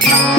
Bye.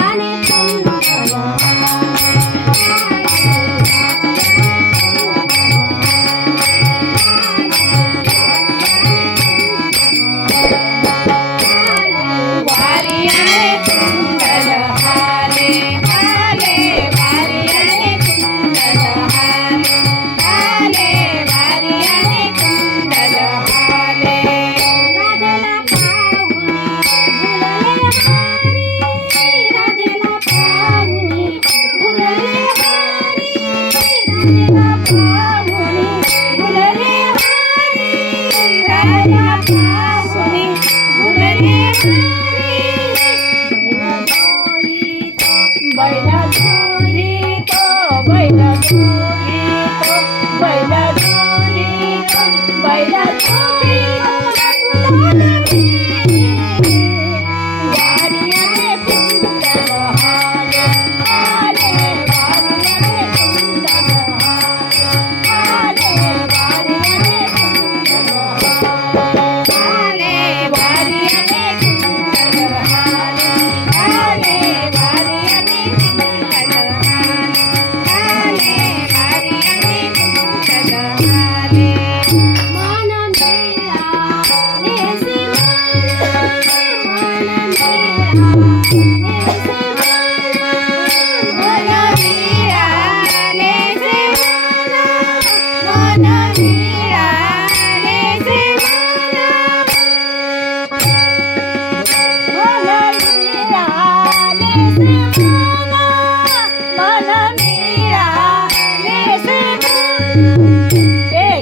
தானே பொன்னவா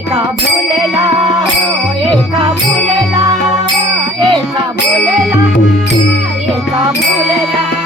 का भूले ला एक भूले ला एक भूले भुलला